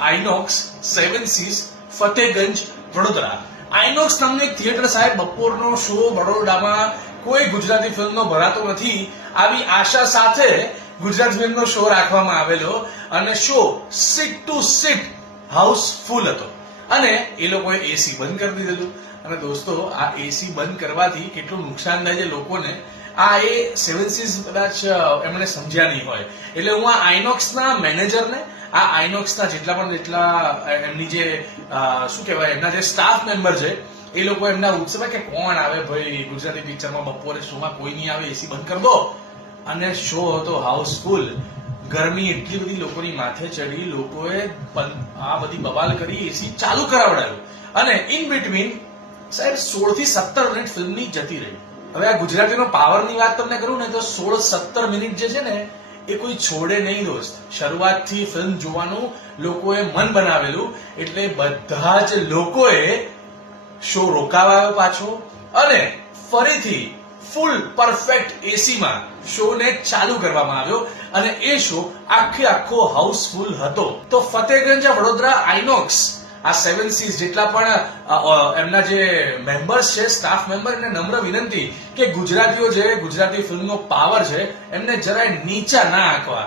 INOX 7 seize Fatehganj Vadodara. INOX નામનું એક theatre સાહેબ બપોરનો શો વડોદરામાં કોઈ ગુજરાતી ફિલ્મનો ભરાતો નથી આવી આશા સાથે ગુજરાતી ફિલ્મનો શો રાખવામાં આવેલો અને show seat to seat house full હતો અને એ લોકોએ એસી બંધ કરી દીધેલું. અને દોસ્તો, આ એસી બંધ કરવાથી કેટલું નુકસાન થાય છે લોકોને, આ એ 7 સીઝ કદાચ એમણે સમજ્યા નહીં હોય. એટલે હું આ આઇનોક્સના મેનેજરને, આ આઇનોક્સના જેટલા એમની જે શું કહેવાય એમના જે સ્ટાફ મેમ્બર છે એ લોકો એમના ઉત્સવ કે કોણ આવે ભાઈ ગુજરાતી પિક્ચરમાં બપોરે શોમાં કોઈ નહીં આવે, એસી બંધ કરી દો. અને શો હતો હાઉસફુલ. ગરમી એટલી બધી લોકોની માથે ચડી, લોકોએ આ બધી બવાલ કરી, એસી ચાલુ કરાવડાયું અને ઇન બિટવીન સાહેબ 16 થી 17 મિનિટ ફિલ્મની જતી રહી. હવે આ ગુજરાતીનો પાવરની વાત તમને કરું ને તો 16-17 મિનિટ જે છે ને એ કોઈ છોડે નહીં દોસ્ત. શરૂઆતથી ફિલ્મ જોવાનું લોકોએ મન બનાવેલું એટલે બધા જ લોકોએ શો રોકાવાયો પાછો અને ફરીથી ફૂલ પરફેક્ટ એસીમાં શોને ચાલુ કરવામાં આવ્યો અને એ શો આખો હાઉસફુલ હતો. તો ફતેહગંજ વડોદરા આઇનોક્સ આ 7 સીઝ જેટલા પણ એમના જે મેમ્બર્સ છે, સ્ટાફ મેમ્બર, એને નમ્ર વિનંતી કે ગુજરાતીઓ જે ગુજરાતી ફિલ્મનો પાવર છે એમને જરાય નીચા ના આંકવા.